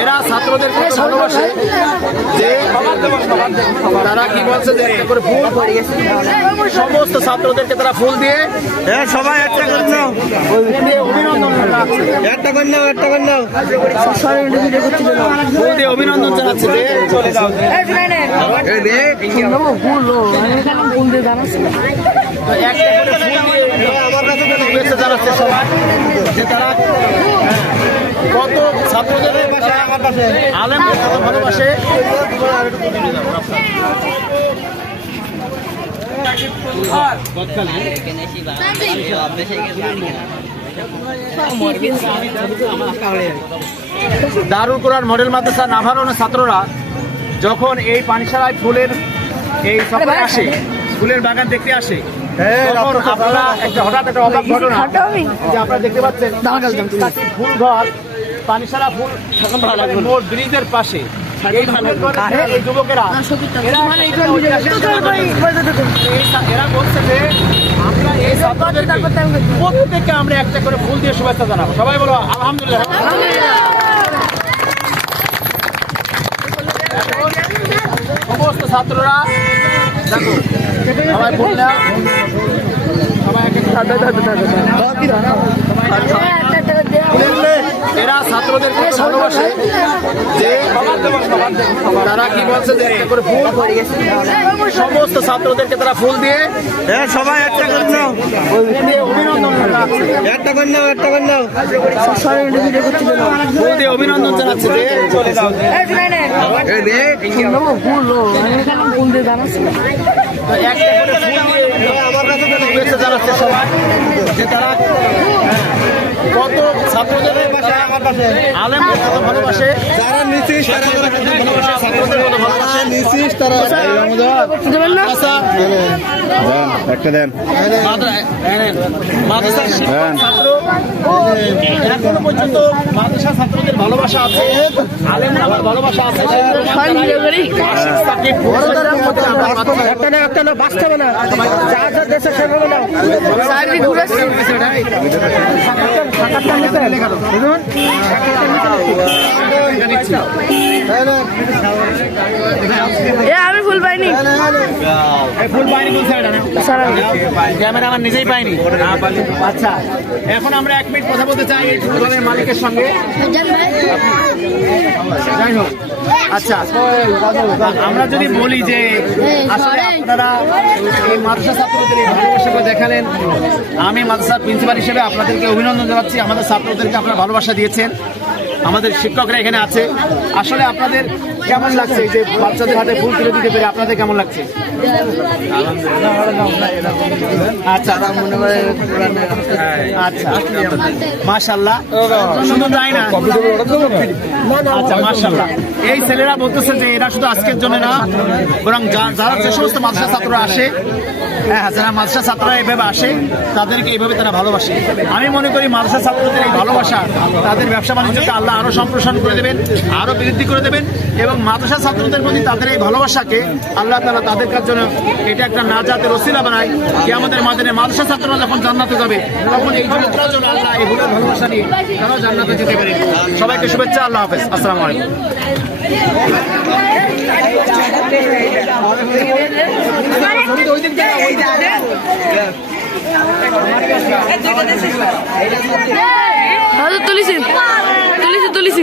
এরা ছাত্রদের কত ভালোবাসে। যে তারা কি বলছে যে একটা করে ফুল সমস্ত ছাত্রদেরকে তারা ফুল দিয়ে হ্যাঁ সবাই একটা করে নাও। অভিনন্দন একটা করে নাও একটা করে নাও। ফুল দিয়ে অভিনন্দন জানাচ্ছে যে একটা করে ফুল দিয়ে আমার কাছে জানাচ্ছে সবাই যে তারা কত ছাত্রদের আমার কাছে আলেমদের কত ভালোবাসে? দারুল কোরআন মডেল মাদ্রাসা নাভারণের ছাত্ররা যখন এই পানিশালায় ফুলের এই সফরে আসে ফুলের বাগান দেখতে আসে তখন আপনারা একটা হঠাৎ একটা অবাক ঘটনা যে আপনারা দেখতে পাচ্ছেন ফুল ঘর পানিশালা ফুল মোট ব্রিজের পাশে। এই যুবকেরা এরা সা- এরা বলছে যে আমরা এই ছাত্রদেরকে প্রত্যেককে আমরা একটা করে ফুল দিয়ে শুভেচ্ছা জানাব। সবাই বলো আলহামদুলিল্লাহ। সমস্ত ছাত্ররা দেখো সবাই ফুল নাও সবাই এক এক এরা ছাত্রদের ভালোবাসে যে তারা কি বলছে যে একটা করে ফুল সমস্ত ছাত্রদেরকে তারা ফুল দিয়ে হ্যাঁ সবাই একটা করে নাও। অভিনন্দন একটা করে নাও একটা করে নাও। ফুল দিয়ে অভিনন্দন জানাচ্ছে যে এই দেখ। তো একটা করে ফুল দিয়ে আমার কাছে তো শুভেচ্ছা জানাচ্ছে সবাই যে তারা কত ছাত্রদের আমার কাছে। আলেমদের কত ভালোবাসে। যারা তারা ভালোবাসে ছাত্রদের। তারা আচ্ছা একটা দেন। এখনও পর্যন্ত মাদ্রাসা ছাত্রদের ভালোবাসা আছে। আলেমরা আমার ভালোবাসা আছে। সেই একটা না বাঁচতে না যা যা দেশে সেভাবে নাও আমি ফুল পাইনি? এই ফুল পাইনি কোন সাইড ক্যামেরা আমার নিজেই পাইনি। আচ্ছা এখন আমরা এক মিনিট কথা বলতে চাই এই মালিকের সঙ্গে। যাই হোক আচ্ছা আমরা যদি বলি যে আসলে আপনারা এই মাদ্রাসা ছাত্রদের এই ভালোবাসাটা দেখালেন আমি মাদ্রাসার প্রিন্সিপাল হিসেবে আপনাদেরকে অভিনন্দন জানাচ্ছি। আমাদের ছাত্রদেরকে আপনারা ভালোবাসা দিয়েছেন। আমাদের শিক্ষকরা এখানে আছে। আসলে আপনাদের কেমন লাগছে যে বাচ্চাদের হাতে ফুল তুলে দিতে পেরে? আপনাদের কেমন লাগছে? আচ্ছা। আচ্ছা। মাশাল্লাহ আচ্ছা এই ছেলেরা বলতেছে যে এরা শুধু আজকের জন্য না, বরং যারা যে সমস্ত মাদ্রাসা ছাত্ররা আসে হ্যাঁ যারা মাদ্রাসা ছাত্ররা এইভাবে আসে, তাদেরকে এইভাবে তারা ভালোবাসে। আমি মনে করি মাদ্রাসা ছাত্রদের এই ভালোবাসা, তাদের ব্যবসা বাণিজ্যকে আল্লাহ আরও সম্প্রসারণ করে দেবেন আরও বৃদ্ধি করে দেবেন, এবং মাদ্রাসা ছাত্রদের প্রতি তাদের এই ভালোবাসাকে আল্লাহ তালা তাদের জন্য এটা একটা নাজাতের রসিলা বানায় কি আমাদের মাধ্যমে মাদ্রাসা ছাত্ররা যখন জান্নাতে যাবে, তখন এই যেন আল্লাহ এই ভুলের ভালোবাসা নিয়ে তারাও জান্নাতে যেতে পারে। সবাইকে শুভেচ্ছা, আল্লাহ হাফেজ, আসসালামু আলাইকুম। তুলিছি তুলিছি তুলিছি